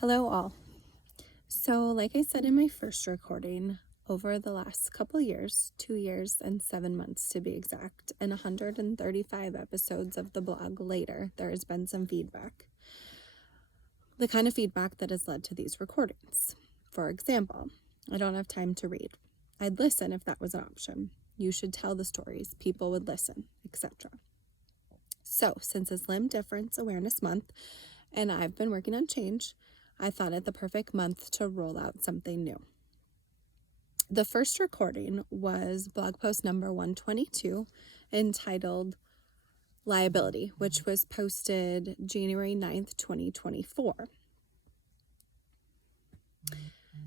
Hello, all. So, like I said in my first recording, over the last couple years, 2 years and 7 months to be exact, and 135 episodes of the blog later, there has been some feedback. The kind of feedback that has led to these recordings. For example, I don't have time to read. I'd listen if that was an option. You should tell the stories, people would listen, etc. So, since it's Limb Difference Awareness Month, and I've been working on change, I thought it the perfect month to roll out something new. The first recording was blog post number 122, entitled Liability, which was posted January 9th, 2024.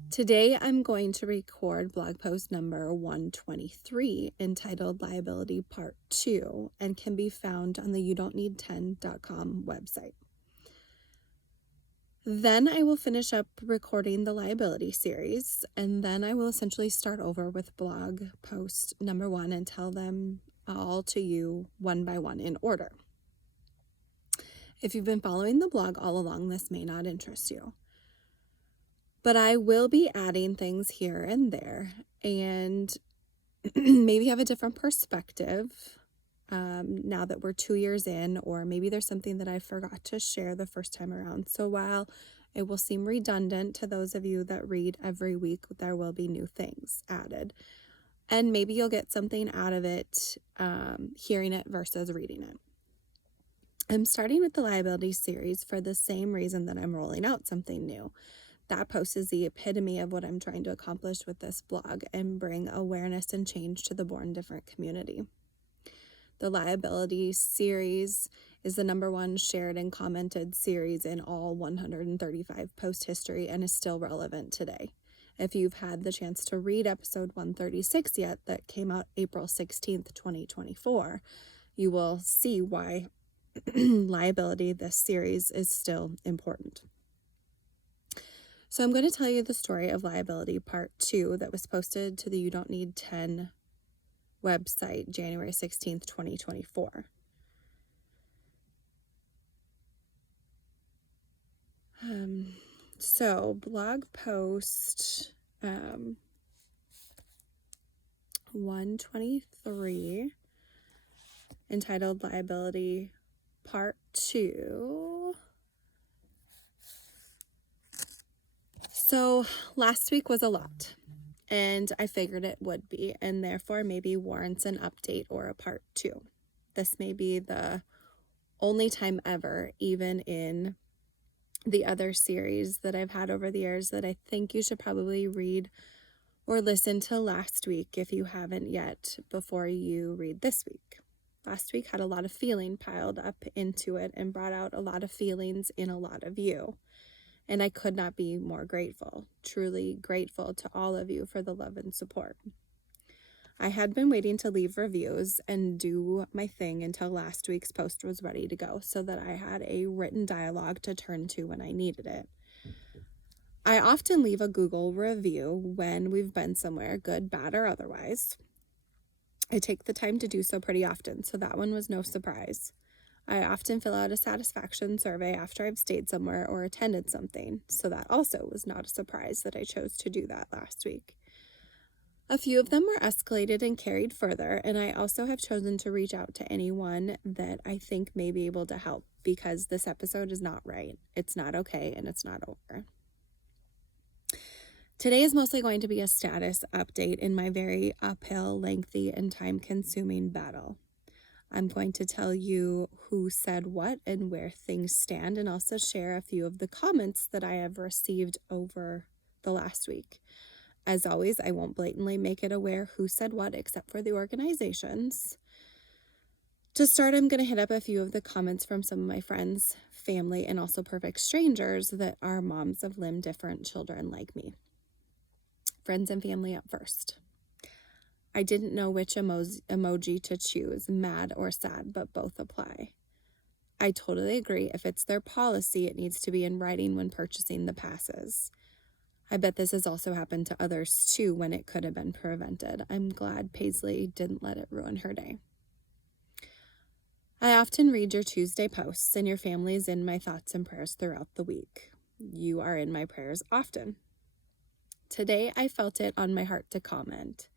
Today, I'm going to record blog post number 123, entitled Liability Part 2, and can be found on the youdon'tneed10.com website. Then I will finish up recording the liability series, and then I will essentially start over with blog post number 1 and tell them all to you one by one in order. If you've been following the blog all along, this may not interest you. But I will be adding things here and there and maybe have a different perspective now that we're 2 years in, or maybe there's something that I forgot to share the first time around. So while it will seem redundant to those of you that read every week, there will be new things added. And maybe you'll get something out of it, hearing it versus reading it. I'm starting with the liability series for the same reason that I'm rolling out something new. That post is the epitome of what I'm trying to accomplish with this blog and bring awareness and change to the Born Different community. The liability series is the number one shared and commented series in all 135 post history and is still relevant today. If you've had the chance to read episode 136 yet, that came out April 16th, 2024, you will see why liability, this series, is still important. So I'm going to tell you the story of Liability Part 2 that was posted to the You Don't Need 10 website January 16th, 2024. So blog post 123, entitled Liability Part 2. So last week was a lot, and I figured it would be, and therefore maybe warrants an update or a part 2. This may be the only time ever, even in the other series that I've had over the years, that I think you should probably read or listen to last week if you haven't yet before you read this week. Last week had a lot of feeling piled up into it and brought out a lot of feelings in a lot of you. And I could not be more grateful, truly grateful to all of you for the love and support. I had been waiting to leave reviews and do my thing until last week's post was ready to go so that I had a written dialogue to turn to when I needed it. I often leave a Google review when we've been somewhere, good, bad, or otherwise. I take the time to do so pretty often, so that one was no surprise. I often fill out a satisfaction survey after I've stayed somewhere or attended something, so that also was not a surprise that I chose to do that last week. A few of them were escalated and carried further, and I also have chosen to reach out to anyone that I think may be able to help, because this episode is not right, it's not okay, and it's not over. Today is mostly going to be a status update in my very uphill, lengthy, and time-consuming battle. I'm going to tell you who said what and where things stand, and also share a few of the comments that I have received over the last week. As always, I won't blatantly make it aware who said what except for the organizations. To start, I'm going to hit up a few of the comments from some of my friends, family, and also perfect strangers that are moms of limb different children like me. Friends and family up first. I didn't know which emoji to choose, mad or sad, but both apply. I totally agree. If it's their policy, it needs to be in writing when purchasing the passes. I bet this has also happened to others too when it could have been prevented. I'm glad Paisley didn't let it ruin her day. I often read your Tuesday posts, and your family is in my thoughts and prayers throughout the week. You are in my prayers often. Today, I felt it on my heart to comment.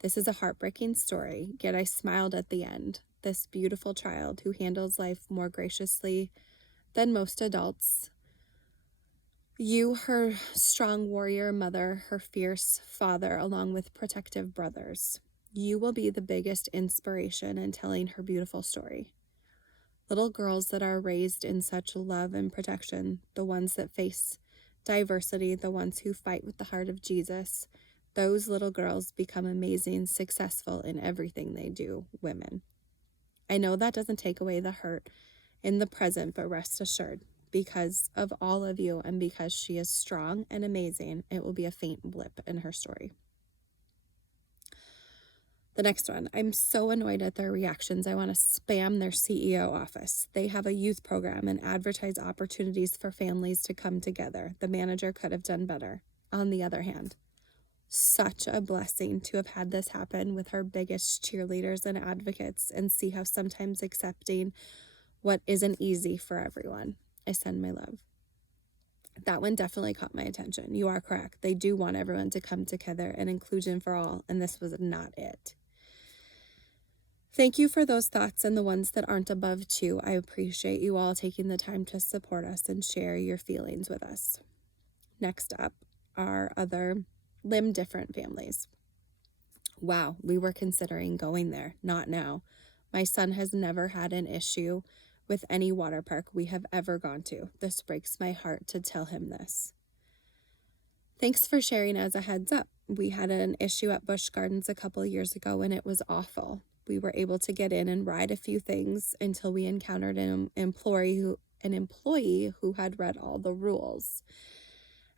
This is a heartbreaking story, yet I smiled at the end. This beautiful child who handles life more graciously than most adults. You, her strong warrior mother, her fierce father, along with protective brothers. You will be the biggest inspiration in telling her beautiful story. Little girls that are raised in such love and protection, the ones that face diversity, the ones who fight with the heart of Jesus, those little girls become amazing, successful in everything they do, women. I know that doesn't take away the hurt in the present, but rest assured, because of all of you and because she is strong and amazing, it will be a faint blip in her story. The next one, I'm so annoyed at their reactions. I want to spam their CEO office. They have a youth program and advertise opportunities for families to come together. The manager could have done better. On the other hand, such a blessing to have had this happen with her biggest cheerleaders and advocates, and see how sometimes accepting what isn't easy for everyone. I send my love. That one definitely caught my attention. You are correct. They do want everyone to come together and inclusion for all, and this was not it. Thank you for those thoughts and the ones that aren't above too. I appreciate you all taking the time to support us and share your feelings with us. Next up are other limb different families. Wow, we were considering going there. Not now. My son has never had an issue with any water park we have ever gone to. This breaks my heart to tell him this. Thanks for sharing as a heads up. We had an issue at Busch Gardens a couple years ago and it was awful. We were able to get in and ride a few things until we encountered an employee who had read all the rules.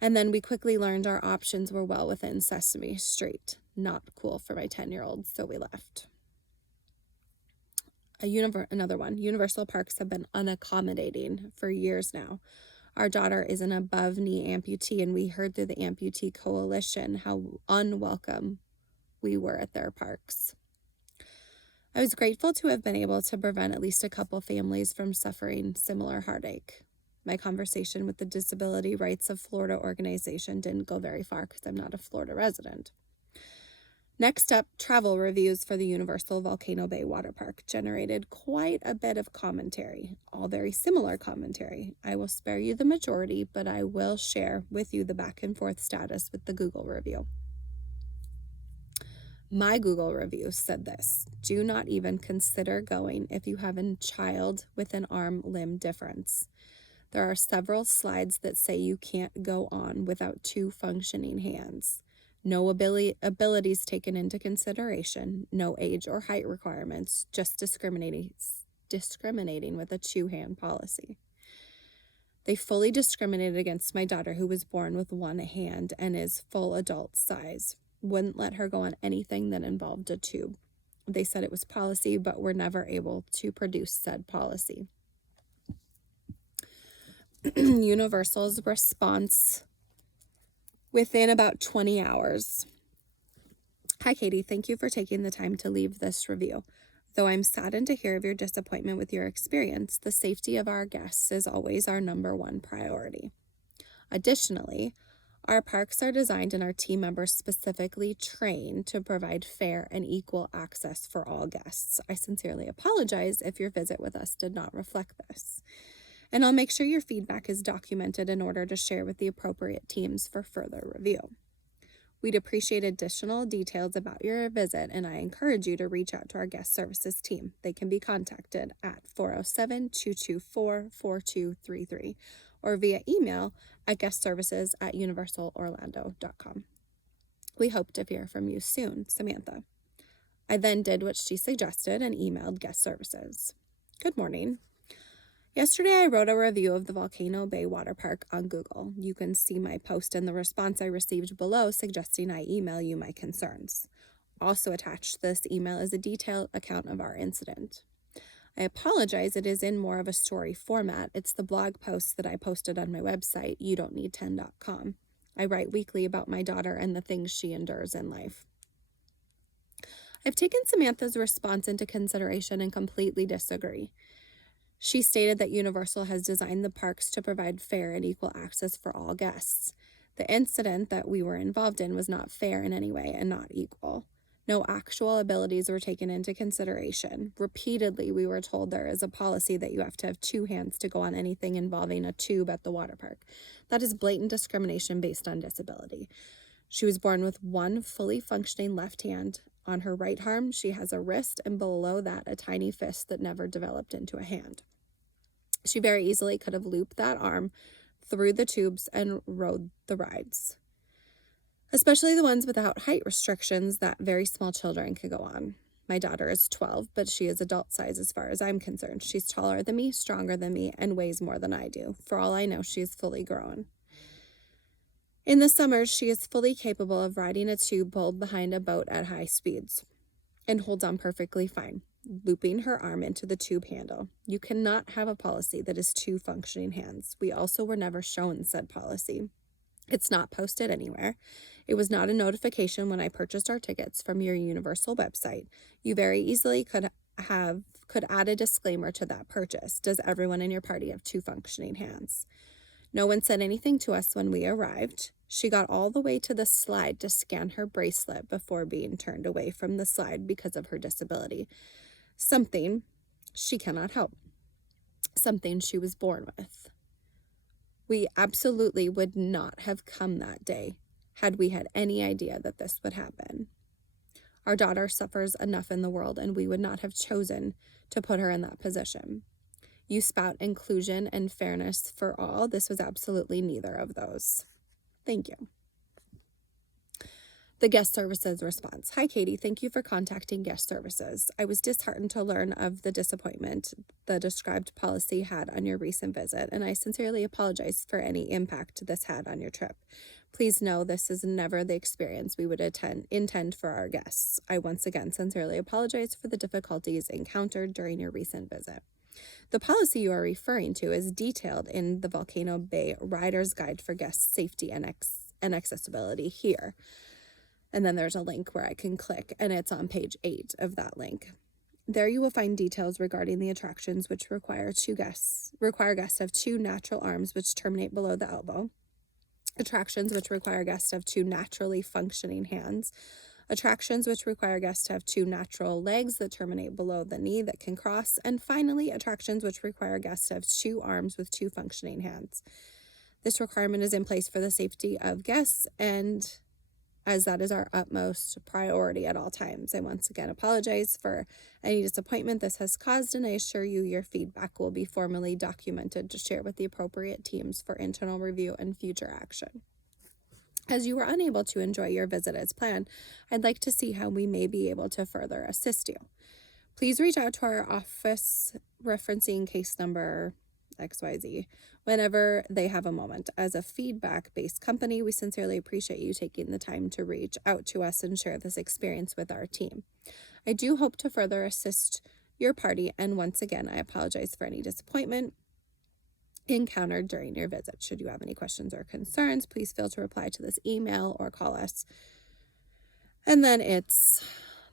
And then we quickly learned our options were well within Sesame Street. Not cool for my 10-year-old, so we left. Another one. Universal parks have been unaccommodating for years now. Our daughter is an above-knee amputee, and we heard through the Amputee Coalition how unwelcome we were at their parks. I was grateful to have been able to prevent at least a couple families from suffering similar heartache. My conversation with the Disability Rights of Florida organization didn't go very far because I'm not a Florida resident. Next up, travel reviews for the Universal Volcano Bay Water Park generated quite a bit of commentary, all very similar commentary. I will spare you the majority, but I will share with you the back and forth status with the Google review. My Google review said this: do not even consider going if you have a child with an arm-limb difference. There are several slides that say you can't go on without two functioning hands. No abilities taken into consideration, no age or height requirements, just discriminating with a two-hand policy. They fully discriminated against my daughter, who was born with one hand and is full adult size. Wouldn't let her go on anything that involved a tube. They said it was policy, but were never able to produce said policy. Universal's response within about 20 hours. Hi, Katie. Thank you for taking the time to leave this review. Though I'm saddened to hear of your disappointment with your experience, the safety of our guests is always our number one priority. Additionally, our parks are designed and our team members specifically trained to provide fair and equal access for all guests. I sincerely apologize if your visit with us did not reflect this. And I'll make sure your feedback is documented in order to share with the appropriate teams for further review. We'd appreciate additional details about your visit, and I encourage you to reach out to our guest services team. They can be contacted at 407-224-4233 or via email at guestservices@universalorlando.com. We hope to hear from you soon, Samantha. I then did what she suggested and emailed guest services. Good morning. Yesterday, I wrote a review of the Volcano Bay Water Park on Google. You can see my post and the response I received below suggesting I email you my concerns. Also attached to this email is a detailed account of our incident. I apologize, it is in more of a story format. It's the blog post that I posted on my website, youdon'tneed10.com. I write weekly about my daughter and the things she endures in life. I've taken Samantha's response into consideration and completely disagree. She stated that Universal has designed the parks to provide fair and equal access for all guests. The incident that we were involved in was not fair in any way and not equal. No actual abilities were taken into consideration. Repeatedly, we were told there is a policy that you have to have 2 hands to go on anything involving a tube at the water park. That is blatant discrimination based on disability. She was born with one fully functioning left hand. On her right arm, she has a wrist, and below that, a tiny fist that never developed into a hand. She very easily could have looped that arm through the tubes and rode the rides, especially the ones without height restrictions that very small children could go on. My daughter is 12, but she is adult size as far as I'm concerned. She's taller than me, stronger than me, and weighs more than I do. For all I know, she is fully grown. In the summers, she is fully capable of riding a tube pulled behind a boat at high speeds and holds on perfectly fine, looping her arm into the tube handle. You cannot have a policy that is 2 functioning hands. We also were never shown said policy. It's not posted anywhere. It was not a notification when I purchased our tickets from your Universal website. You very easily could add a disclaimer to that purchase. Does everyone in your party have 2 functioning hands? No one said anything to us when we arrived. She got all the way to the slide to scan her bracelet before being turned away from the slide because of her disability. Something she cannot help. Something she was born with. We absolutely would not have come that day had we had any idea that this would happen. Our daughter suffers enough in the world, and we would not have chosen to put her in that position. You spout inclusion and fairness for all. This was absolutely neither of those. Thank you. The guest services response. Hi, Katie. Thank you for contacting guest services. I was disheartened to learn of the disappointment the described policy had on your recent visit, and I sincerely apologize for any impact this had on your trip. Please know this is never the experience we would intend for our guests. I once again sincerely apologize for the difficulties encountered during your recent visit. The policy you are referring to is detailed in the Volcano Bay Rider's Guide for Guest Safety and Accessibility here. And then there's a link where I can click, and it's on page 8 of that link. There you will find details regarding the attractions which require guests to have 2 natural arms which terminate below the elbow, attractions which require guests to have 2 naturally functioning hands, attractions which require guests to have 2 natural legs that terminate below the knee that can cross, and finally, attractions which require guests to have 2 arms with 2 functioning hands. This requirement is in place for the safety of guests, and as that is our utmost priority at all times. I once again apologize for any disappointment this has caused, and I assure you your feedback will be formally documented to share with the appropriate teams for internal review and future action. As you were unable to enjoy your visit as planned, I'd like to see how we may be able to further assist you. Please reach out to our office referencing case number XYZ whenever they have a moment. As a feedback-based company, we sincerely appreciate you taking the time to reach out to us and share this experience with our team. I do hope to further assist your party, and once again, I apologize for any disappointment encountered during your visit. Should you have any questions or concerns, please feel to reply to this email or call us. And then it's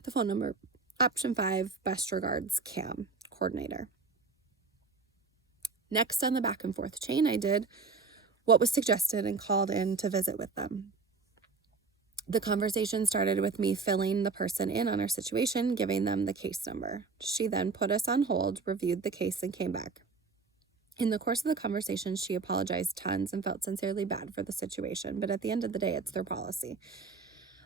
the phone number, option 5, best regards, Cam, coordinator. Next on the back and forth chain, I did what was suggested and called in to visit with them. The conversation started with me filling the person in on our situation, giving them the case number. She then put us on hold, reviewed the case, and came back. In the course of the conversation, she apologized tons and felt sincerely bad for the situation, but at the end of the day, it's their policy.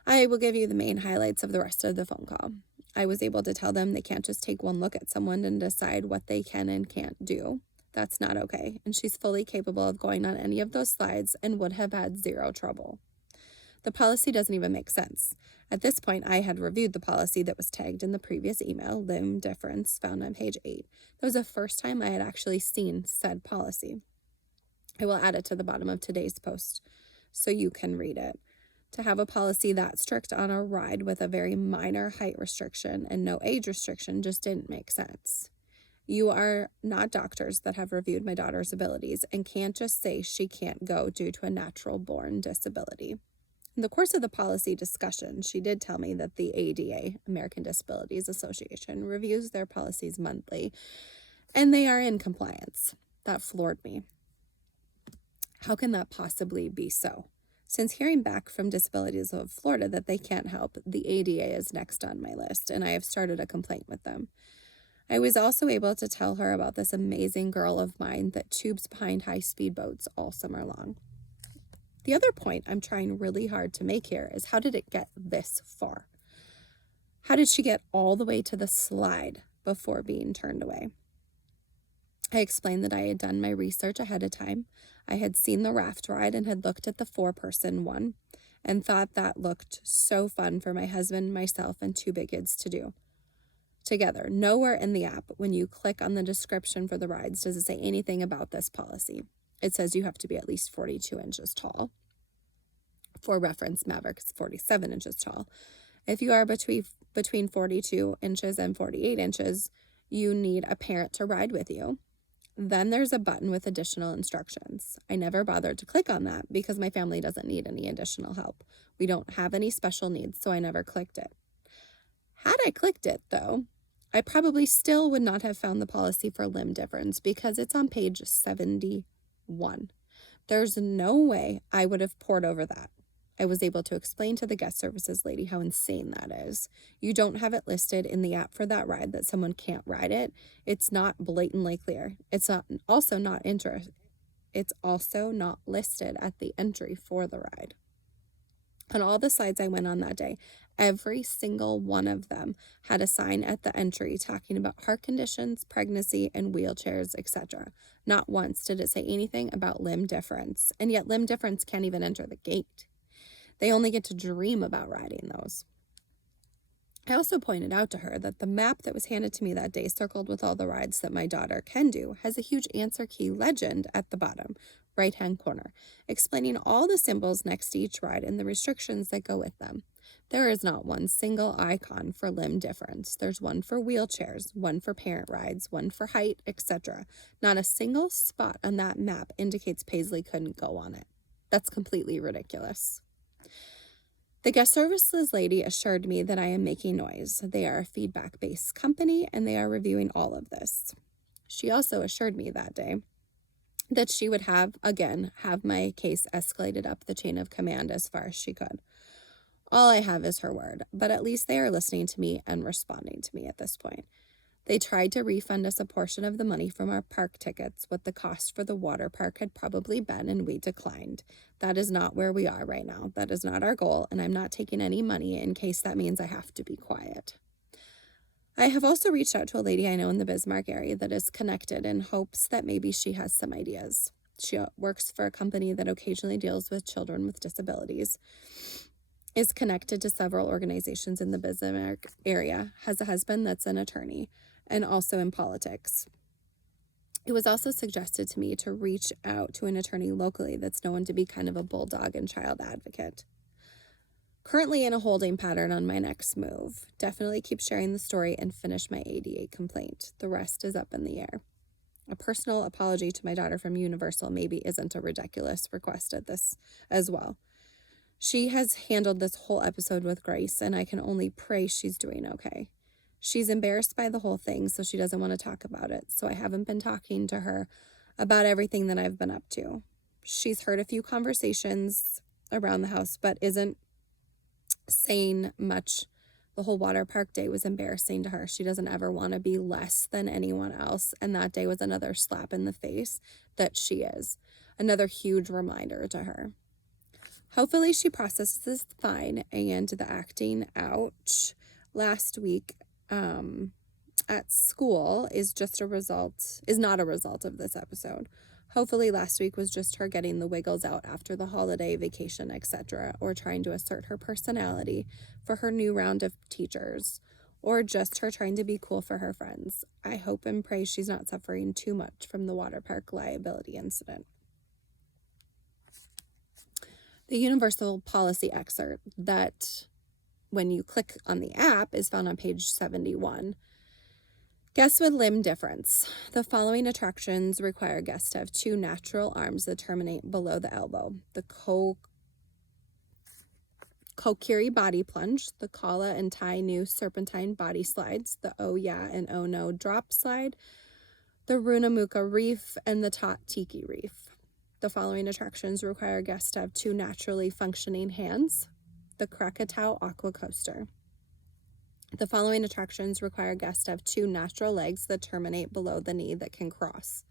I will give you the main highlights of the rest of the phone call. I was able to tell them they can't just take one look at someone and decide what they can and can't do. That's not okay, and she's fully capable of going on any of those slides and would have had 0 trouble. The policy doesn't even make sense. At this point, I had reviewed the policy that was tagged in the previous email, limb difference, found on page 8. That was the first time I had actually seen said policy. I will add it to the bottom of today's post so you can read it. To have a policy that strict on a ride with a very minor height restriction and no age restriction just didn't make sense. You are not doctors that have reviewed my daughter's abilities and can't just say she can't go due to a natural-born disability. In the course of the policy discussion, she did tell me that the ADA, American Disabilities Association, reviews their policies monthly, And they are in compliance. That floored me. How can that possibly be so? Since hearing back from Disabilities of Florida that they can't help, the ADA is next on my list, and I have started a complaint with them. I was also able to tell her about this amazing girl of mine that tubes behind high-speed boats all summer long. The other point I'm trying really hard to make here is, how did it get this far? How did she get all the way to the slide before being turned away? I explained that I had done my research ahead of time. I had seen the raft ride and had looked at the 4-person one and thought that looked so fun for my husband, myself, and 2 big kids to do together. Nowhere in the app, when you click on the description for the rides, does it say anything about this policy. It says you have to be at least 42 inches tall. For reference, Maverick is 47 inches tall. If you are between 42 inches and 48 inches, you need a parent to ride with you. Then there's a button with additional instructions. I never bothered to click on that because my family doesn't need any additional help. We don't have any special needs, so I never clicked it. Had I clicked it, though, I probably still would not have found the policy for limb difference because it's on page 71. There's no way I would have poured over that. I was able to explain to the guest services lady how insane that is. You don't have it listed in the app for that ride that someone can't ride it. It's not blatantly clear. It's also not listed at the entry for the ride. On all the slides I went on that day, every single one of them had a sign at the entry talking about heart conditions, pregnancy, and wheelchairs, etc. Not once did it say anything about limb difference, and yet limb difference can't even enter the gate. They only get to dream about riding those. I also pointed out to her that the map that was handed to me that day, circled with all the rides that my daughter can do, has a huge answer key legend at the bottom right-hand corner, explaining all the symbols next to each ride and the restrictions that go with them. There is not one single icon for limb difference. There's one for wheelchairs, one for parent rides, one for height, etc. Not a single spot on that map indicates Paisley couldn't go on it. That's completely ridiculous. The guest services lady assured me that I am making noise. They are a feedback-based company, and they are reviewing all of this. She also assured me that day that she would have my case escalated up the chain of command as far as she could. All I have is her word, but at least they are listening to me and responding to me at this point. They tried to refund us a portion of the money from our park tickets, what the cost for the water park had probably been, and we declined. That is not where we are right now. That is not our goal, and I'm not taking any money in case that means I have to be quiet. I have also reached out to a lady I know in the Bismarck area that is connected in hopes that maybe she has some ideas. She works for a company that occasionally deals with children with disabilities, is connected to several organizations in the Bismarck area, has a husband that's an attorney, and also in politics. It was also suggested to me to reach out to an attorney locally that's known to be kind of a bulldog and child advocate. Currently in a holding pattern on my next move. Definitely keep sharing the story and finish my ADA complaint. The rest is up in the air. A personal apology to my daughter from Universal maybe isn't a ridiculous request at this as well. She has handled this whole episode with grace, and I can only pray she's doing okay. She's embarrassed by the whole thing, so she doesn't want to talk about it, so I haven't been talking to her about everything that I've been up to. She's heard a few conversations around the house, but isn't saying much. The whole water park day was embarrassing to her. She doesn't ever want to be less than anyone else, and that day was another slap in the face that she is. Another huge reminder to her. Hopefully she processes this fine, and the acting out last week at school is not a result of this episode. Hopefully last week was just her getting the wiggles out after the holiday, vacation, etc., or trying to assert her personality for her new round of teachers, or just her trying to be cool for her friends. I hope and pray she's not suffering too much from the water park liability incident. The Universal policy excerpt that, when you click on the app, is found on page 71. Guests with limb difference. The following attractions require guests to have 2 natural arms that terminate below the elbow. The Kokiri body plunge, the Kala and Tai Nu serpentine body slides, the Oh Yeah and Oh No drop slide, the Runamuka Reef, and the Tot Tiki Reef. The following attractions require guests to have 2 naturally functioning hands. The Krakatoa Aqua Coaster. The following attractions require guests to have 2 natural legs that terminate below the knee that can cross.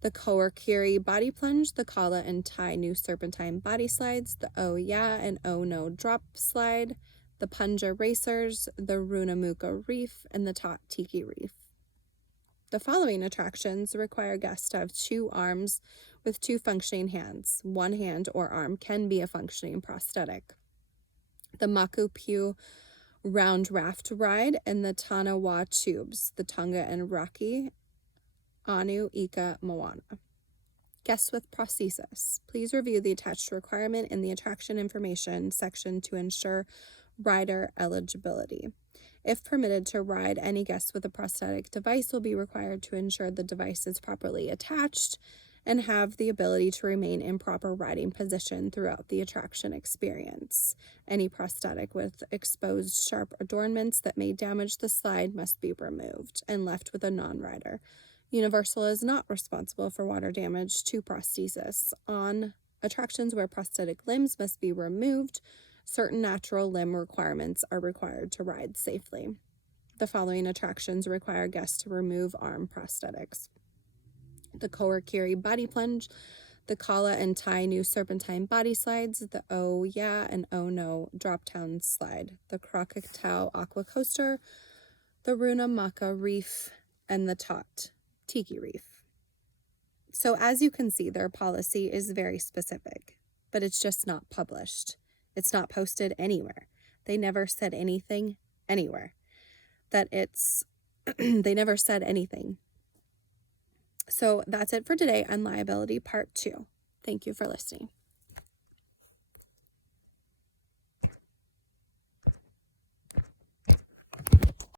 The Koakiri Body Plunge, the Kala and Tai New Serpentine Body Slides, the Oh Yeah and Oh No Drop Slide, the Punja Racers, the Runamuka Reef, and the Tot Tiki Reef. The following attractions require guests to have 2 arms with 2 functioning hands. 1 hand or arm can be a functioning prosthetic. The Maku Piu Round Raft Ride and the Tanawa Tubes, the Tonga and Rocky, Anu, Ika, Moana. Guests with prosthesis. Please review the attached requirement in the attraction information section to ensure rider eligibility. If permitted to ride, any guest with a prosthetic device will be required to ensure the device is properly attached and have the ability to remain in proper riding position throughout the attraction experience. Any prosthetic with exposed sharp adornments that may damage the slide must be removed and left with a non-rider. Universal is not responsible for water damage to prosthesis. On attractions where prosthetic limbs must be removed, certain natural limb requirements are required to ride safely. The following attractions require guests to remove arm prosthetics. The Koakiri Body Plunge, the Kala and Tai New Serpentine Body Slides, the Oh Yeah and Oh No Drop Down Slide, the Krakatoa Aqua Coaster, the Runamaka Reef, and the Tot Tiki Reef. So as you can see, their policy is very specific, but it's just not published. It's not posted anywhere. They never said anything anywhere. They never said anything. So that's it for today on Liability Part 2. Thank you for listening.